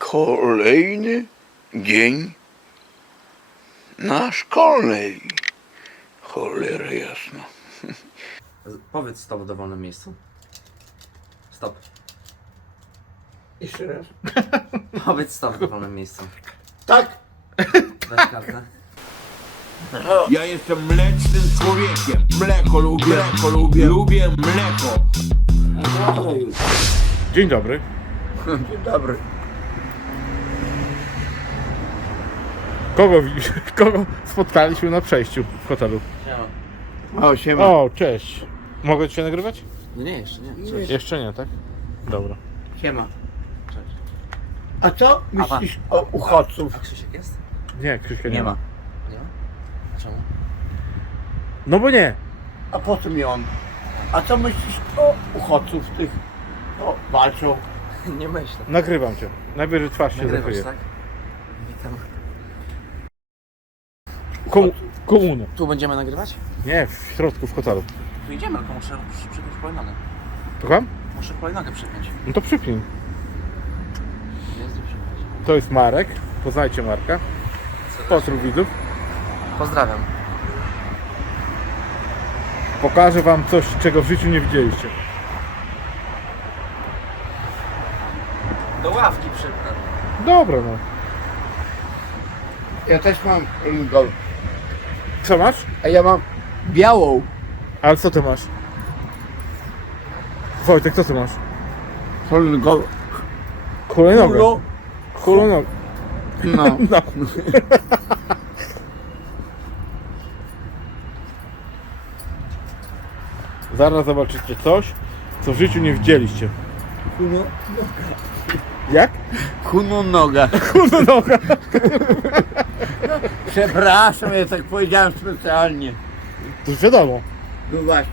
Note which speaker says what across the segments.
Speaker 1: Kolejny dzień na szkolnej. Cholera jasna.
Speaker 2: Powiedz stop w dowolnym miejscu. Stop.
Speaker 1: Jeszcze raz.
Speaker 2: Powiedz stop w dowolnym miejscu.
Speaker 1: Tak.
Speaker 2: Weź kartę.
Speaker 3: Ja jestem mlecznym człowiekiem. Mleko lubię mleko.
Speaker 4: Dzień dobry.
Speaker 1: Dzień dobry.
Speaker 4: Kogo spotkaliśmy na przejściu w hotelu?
Speaker 1: O, siema.
Speaker 4: O, cześć. Mogę cię nagrywać?
Speaker 2: No nie, jeszcze nie. Cześć.
Speaker 4: Jeszcze nie, tak? Dobra.
Speaker 1: Siema.
Speaker 2: Cześć.
Speaker 1: A co myślisz o uchodźców?
Speaker 2: A Krzysiek jest?
Speaker 4: Nie, Krzyśka nie ma.
Speaker 2: Nie ma? A czemu?
Speaker 4: No bo nie.
Speaker 1: A po co mi on? A co myślisz o uchodźców tych? O, walczą.
Speaker 2: Nie myślę.
Speaker 4: Nagrywam cię. Najwyżej twarz się
Speaker 2: Nagrywasz,
Speaker 4: zakryje.
Speaker 2: tak? Witam.
Speaker 4: Komunę.
Speaker 2: Tu będziemy nagrywać?
Speaker 4: Nie, w środku, w hotelu.
Speaker 2: Tu idziemy, tylko muszę przypiąć hulajnogę.
Speaker 4: Słucham?
Speaker 2: Muszę hulajnogę przypiąć.
Speaker 4: No to przypnij.
Speaker 2: Jest gdzie przypiąć.
Speaker 4: To jest Marek. Poznajcie Marka. Pozdrów widzów.
Speaker 2: Pozdrawiam.
Speaker 4: Pokażę wam coś, czego w życiu nie widzieliście.
Speaker 2: Do ławki przypnę.
Speaker 4: Dobra, no.
Speaker 1: Ja też mam lugol.
Speaker 4: Co masz?
Speaker 1: A ja mam białą.
Speaker 4: Ale co ty masz? Wojtek, co ty masz?
Speaker 1: Lugol.
Speaker 4: Hulajnogę. Hulajnogę.
Speaker 1: No.
Speaker 4: No. Zaraz zobaczycie coś, co w życiu nie widzieliście. Jak?
Speaker 1: Kuno noga.
Speaker 4: Hulajnoga.
Speaker 1: Przepraszam, ja tak powiedziałem specjalnie.
Speaker 4: To już wiadomo.
Speaker 1: No właśnie.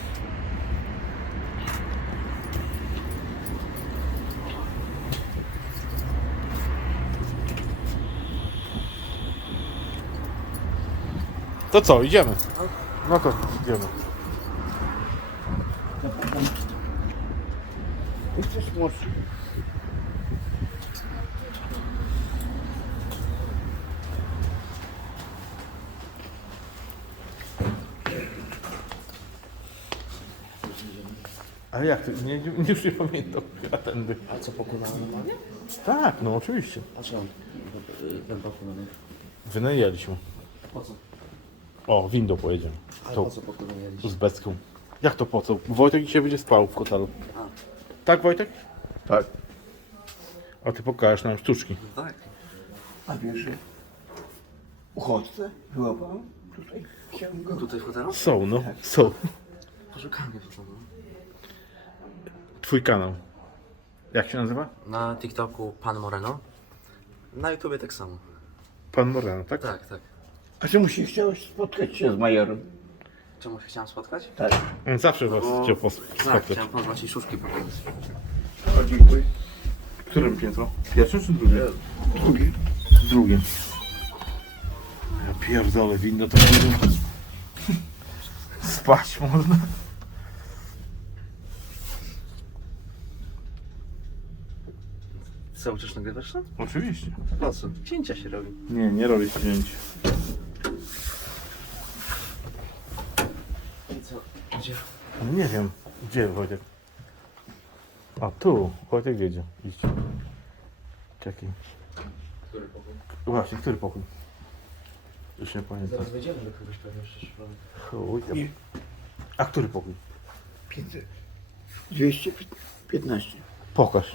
Speaker 4: To co, idziemy? No to idziemy.
Speaker 1: Jesteś młodszy.
Speaker 4: Ale jak ty? Już nie pamiętam. Ja tędy.
Speaker 2: A co, pokonałem normalnie?
Speaker 4: Tak, no oczywiście.
Speaker 2: A czy on? Ten pokonany.
Speaker 4: Wynajęliśmy.
Speaker 2: Po co?
Speaker 4: O, windą pojedziemy.
Speaker 2: Ale
Speaker 4: To
Speaker 2: po co pokonaliście?
Speaker 4: uzbecką. Jak to po co? Wojtek dzisiaj będzie spał w hotelu.
Speaker 2: A.
Speaker 4: Tak, Wojtek?
Speaker 1: Tak.
Speaker 4: A ty pokażesz nam sztuczki.
Speaker 2: Tak.
Speaker 1: A wiesz, że uchodźcę wyłapałem tutaj? Chciałem go.
Speaker 2: Tutaj w hotelu?
Speaker 4: Są, no. Są.
Speaker 2: Poszukamy w hotelu.
Speaker 4: Twój kanał. Jak się nazywa?
Speaker 2: Na TikToku Pan Moreno. Na YouTubie tak samo.
Speaker 4: Pan Moreno, tak?
Speaker 2: Tak, tak.
Speaker 1: A czemu się chciałeś spotkać się z majorem?
Speaker 2: Czemu się chciałem spotkać?
Speaker 1: Tak.
Speaker 4: On zawsze was chciał
Speaker 2: Tak,
Speaker 4: spotkać.
Speaker 2: chciałem pozwać i szuszki pokazać.
Speaker 1: O, dziękuję.
Speaker 4: Którym piętro? Pierwszym czy drugim?
Speaker 1: Drugie.
Speaker 4: Drugim. Ja pierdolę, winno to kurwa. Spać można.
Speaker 2: Co, chcesz nagrywać to?
Speaker 4: Oczywiście.
Speaker 2: Po co? Cięcia się robi.
Speaker 4: Nie robię zdjęć.
Speaker 2: I co? Gdzie?
Speaker 4: No nie wiem. Gdzie Wojtek? A tu. Wojtek wiedzie. Idź. Czekaj.
Speaker 2: Który pokój?
Speaker 4: Właśnie, który pokój? Już nie pamiętam.
Speaker 2: Zaraz wejdziemy do kogoś pewnie jeszcze szybko.
Speaker 4: Chuj.
Speaker 1: Nie.
Speaker 4: A który pokój?
Speaker 1: 500. 215.
Speaker 4: Pokaż.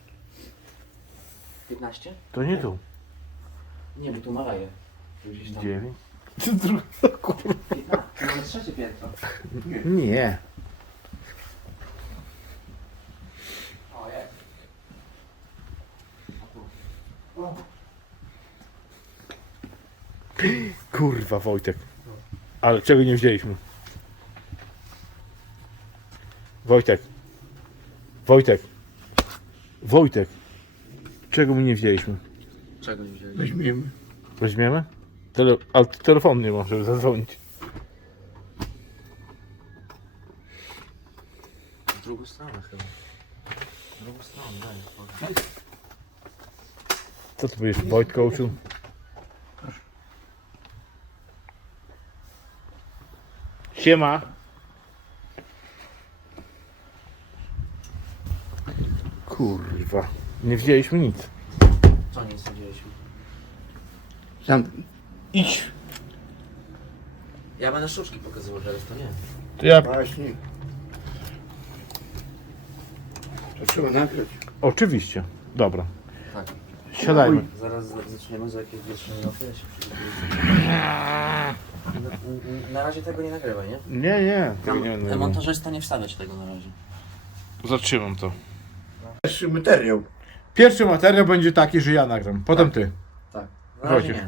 Speaker 2: 15?
Speaker 4: To nie tu.
Speaker 2: Nie, bo tu Malaje. Gdzieś tam.
Speaker 4: 9.
Speaker 2: 15. To mamy trzecie piętro.
Speaker 4: Nie.
Speaker 2: O, jest.
Speaker 4: Kurwa Wojtek. Ale czego nie wzięliśmy? Wojtek. Wojtek. Wojtek. Czego my nie wzięliśmy?
Speaker 2: Czego nie wzięli?
Speaker 1: Weźmiemy.
Speaker 4: Weźmiemy? Ale telefon nie mam, żeby zadzwonić.
Speaker 2: W drugą stronę chyba. W drugą stronę, daj.
Speaker 4: Co ty będziesz Wojtka uczył? Siema. Kurwa. Nie wzięliśmy nic.
Speaker 2: Co nie sądziliśmy?
Speaker 1: Sam idź.
Speaker 2: Ja będę sztuczki pokazywał, że to nie.
Speaker 4: To ja...
Speaker 1: Właśnie. To trzeba nagrać.
Speaker 4: Oczywiście. Dobra.
Speaker 2: Tak.
Speaker 4: Siadajmy.
Speaker 2: Zaraz zaczniemy za jakieś 2-3 minuty. Ja się na razie tego nie nagrywaj, nie?
Speaker 4: Nie.
Speaker 2: Tam
Speaker 4: Nie, nie.
Speaker 2: montażysta nie wstawiać tego na razie.
Speaker 4: Zatrzymam to.
Speaker 1: Pierwszy materiał.
Speaker 4: Pierwszy materiał będzie taki, że ja nagram. Potem ty.
Speaker 2: Tak. Na razie
Speaker 4: Wojciech.
Speaker 2: nie.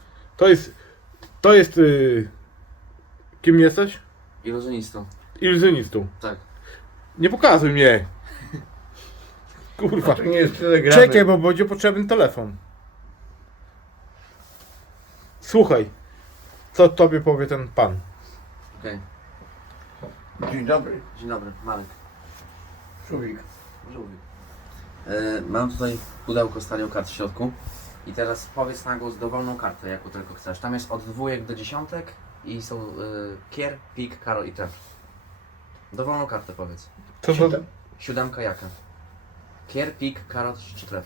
Speaker 4: To jest... Kim jesteś?
Speaker 2: Iluzjonistą.
Speaker 4: Iluzjonistą.
Speaker 2: Tak.
Speaker 4: Nie pokazuj mnie. Kurwa.
Speaker 1: To nie jest telegram.
Speaker 4: Czekaj, bo będzie potrzebny telefon. Słuchaj. Co tobie powie ten pan?
Speaker 2: Okej.
Speaker 1: Dzień dobry,
Speaker 2: Dzień dobry, Marek.
Speaker 1: człowiek.
Speaker 2: Żółwik. Mam tutaj pudełko z talią kart w środku. I teraz powiedz na głos dowolną kartę, jaką tylko chcesz. Tam jest od 2 do 10 i są kier, pik, karo i tref. Dowolną kartę powiedz.
Speaker 4: Co to?
Speaker 2: 7 jaka? Kier, pik, karo czy tref?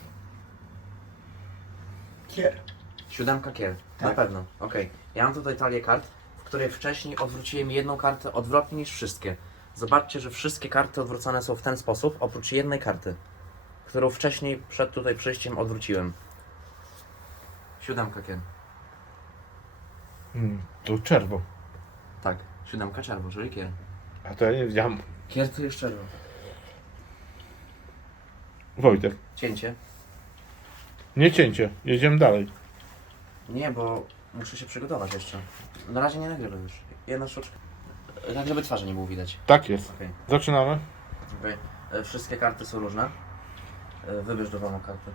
Speaker 1: Kier.
Speaker 2: 7 kier, na
Speaker 1: Tak.
Speaker 2: pewno. Okej. Ja mam tutaj talię kart, w której wcześniej odwróciłem jedną kartę odwrotnie niż wszystkie. Zobaczcie, że wszystkie karty odwrócone są w ten sposób, oprócz jednej karty, którą wcześniej przed tutaj przyjściem odwróciłem. 7 kier.
Speaker 4: To czerwo.
Speaker 2: Tak, 7 czerwo, czyli kier.
Speaker 4: A to ja nie wiedziałem.
Speaker 2: Kier to jest czerwo.
Speaker 4: Wojtek.
Speaker 2: Cięcie?
Speaker 4: Nie cięcie. Jedziemy dalej.
Speaker 2: Nie, bo muszę się przygotować jeszcze. Na razie nie nagrywam już. Jedna sztuczka. Tak, żeby twarzy nie było widać.
Speaker 4: Tak jest.
Speaker 2: Okej.
Speaker 4: Zaczynamy.
Speaker 2: Okej. Wszystkie karty są różne. Wybierz dowolną kartę.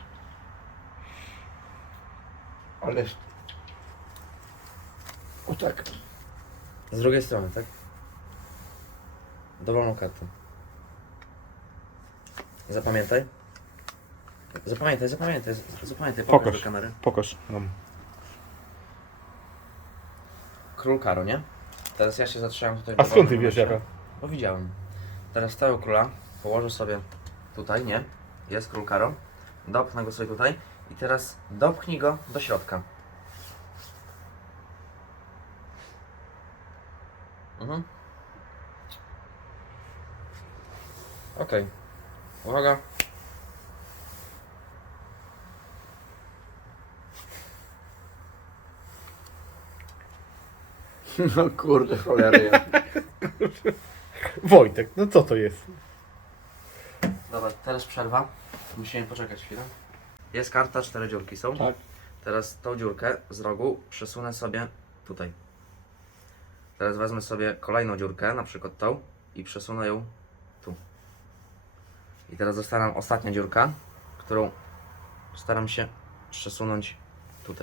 Speaker 1: Ale... O tak.
Speaker 2: Z drugiej strony, tak? Dowolną kartę. Zapamiętaj. Zapamiętaj. Pokaż do kamery.
Speaker 4: Pokaż nam.
Speaker 2: Król Karo, nie? Teraz ja się zatrzymam tutaj.
Speaker 4: A
Speaker 2: w
Speaker 4: skąd ty
Speaker 2: dowolnym
Speaker 4: wiesz
Speaker 2: momencie.
Speaker 4: jaka?
Speaker 2: Bo widziałem. Teraz tego króla położę sobie tutaj, nie? Jest król Karo. Dopchnę go sobie tutaj. I teraz dopchnij go do środka. Mhm. Okej. Uwaga.
Speaker 1: No kurde, cholera.
Speaker 4: Wojtek, no co to jest?
Speaker 2: Dobra, teraz przerwa. Musimy poczekać chwilę. Jest karta, 4 dziurki są.
Speaker 1: Tak.
Speaker 2: Teraz tą dziurkę z rogu przesunę sobie tutaj. Teraz wezmę sobie kolejną dziurkę, na przykład tą, i przesunę ją tu. I teraz została nam ostatnia dziurka, którą staram się przesunąć tutaj.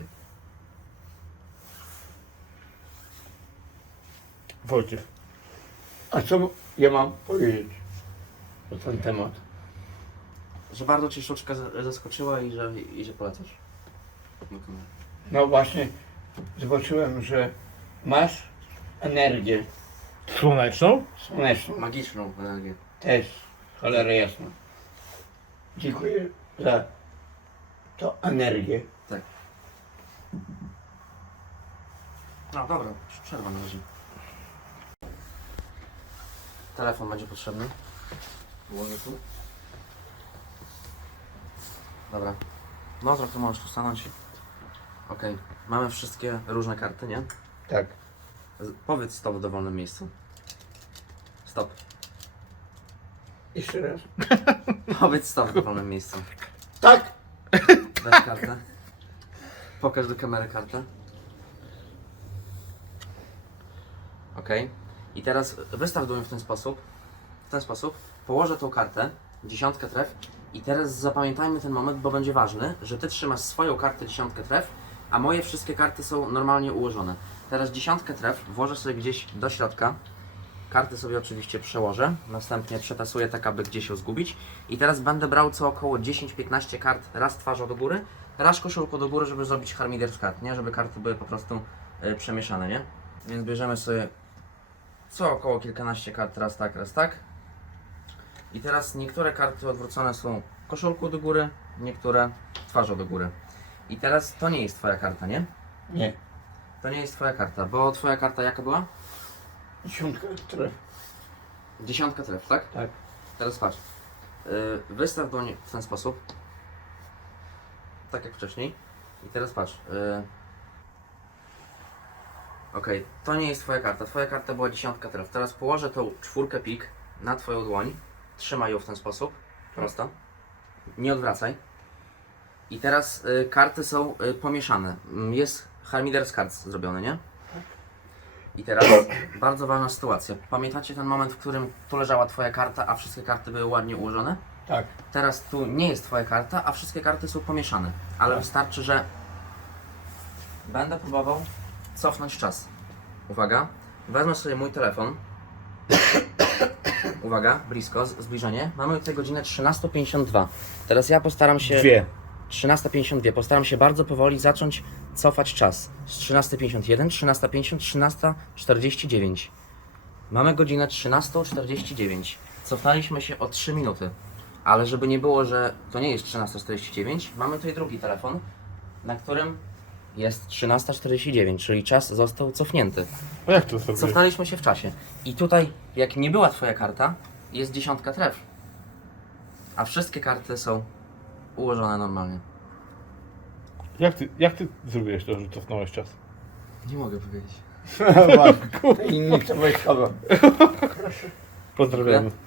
Speaker 4: Wojciech.
Speaker 1: A co ja mam powiedzieć na ten temat?
Speaker 2: Że bardzo Cię sztuczka zaskoczyła i że polecasz.
Speaker 1: No właśnie, zobaczyłem, że masz energię
Speaker 4: Słoneczną?
Speaker 1: słoneczną.
Speaker 2: Magiczną energię.
Speaker 1: Też, cholera jasna. Dziękuję za tą energię.
Speaker 2: Tak. No dobra, przerwa na razie. Telefon będzie potrzebny. Włożę tu. Dobra. No trochę możesz tu stanąć. Okej. Mamy wszystkie różne karty, nie?
Speaker 1: Tak.
Speaker 2: Powiedz stop w dowolnym miejscu. Stop.
Speaker 1: Jeszcze raz.
Speaker 2: Powiedz stop w dowolnym miejscu.
Speaker 1: Tak.
Speaker 2: Weź kartę. Pokaż do kamery kartę. Okej. I teraz wystaw dłoń w ten sposób. W ten sposób. Położę tą kartę. 10 tref. I teraz zapamiętajmy ten moment, bo będzie ważny, że Ty trzymasz swoją kartę 10 tref, a moje wszystkie karty są normalnie ułożone. Teraz 10 tref włożę sobie gdzieś do środka. karty sobie oczywiście przełożę, następnie przetasuję tak, aby gdzieś się zgubić i teraz będę brał co około 10-15 kart raz twarzą do góry, raz koszulką do góry, żeby zrobić harmider z kart, nie? Żeby karty były po prostu przemieszane, nie? Więc bierzemy sobie co około kilkanaście kart, raz tak. I teraz niektóre karty odwrócone są koszulką do góry, niektóre twarzą do góry. I teraz to nie jest Twoja karta, nie?
Speaker 1: Nie.
Speaker 2: To nie jest Twoja karta, bo Twoja karta jaka była?
Speaker 1: 10 tref.
Speaker 2: 10 tref, tak?
Speaker 1: Tak.
Speaker 2: Teraz patrz. Wystaw dłoń w ten sposób. Tak jak wcześniej. I teraz patrz. Okej, to nie jest Twoja karta. Twoja karta była 10 tref. Teraz położę tą 4 pik na Twoją dłoń. Trzymaj ją w ten sposób. Prosto. Nie odwracaj. I teraz karty są pomieszane. Jest harmider z kart zrobiony, nie? I teraz bardzo ważna sytuacja. Pamiętacie ten moment, w którym tu leżała Twoja karta, a wszystkie karty były ładnie ułożone?
Speaker 1: Tak.
Speaker 2: Teraz tu nie jest Twoja karta, a wszystkie karty są pomieszane. Ale wystarczy, że będę próbował cofnąć czas. Uwaga. Wezmę sobie mój telefon. Uwaga, blisko, zbliżenie. Mamy tutaj godzinę 13:52. Teraz ja postaram się... 13:52. Postaram się bardzo powoli zacząć cofać czas. Z 13:51, 13:50, 13:49. Mamy godzinę 13:49. Cofnęliśmy się o 3 minuty. Ale żeby nie było, że to nie jest 13:49, mamy tutaj drugi telefon, na którym jest 13:49, czyli czas został cofnięty.
Speaker 4: A jak to zrobiłeś?
Speaker 2: Cofnęliśmy się w czasie. I tutaj, jak nie była Twoja karta, jest 10 tref. A wszystkie karty są ułożone normalnie.
Speaker 4: Jak ty zrobiłeś to, że cofnąłeś czas?
Speaker 2: Nie mogę powiedzieć.
Speaker 1: Inni to wojskowe.
Speaker 4: Pozdrawiamy.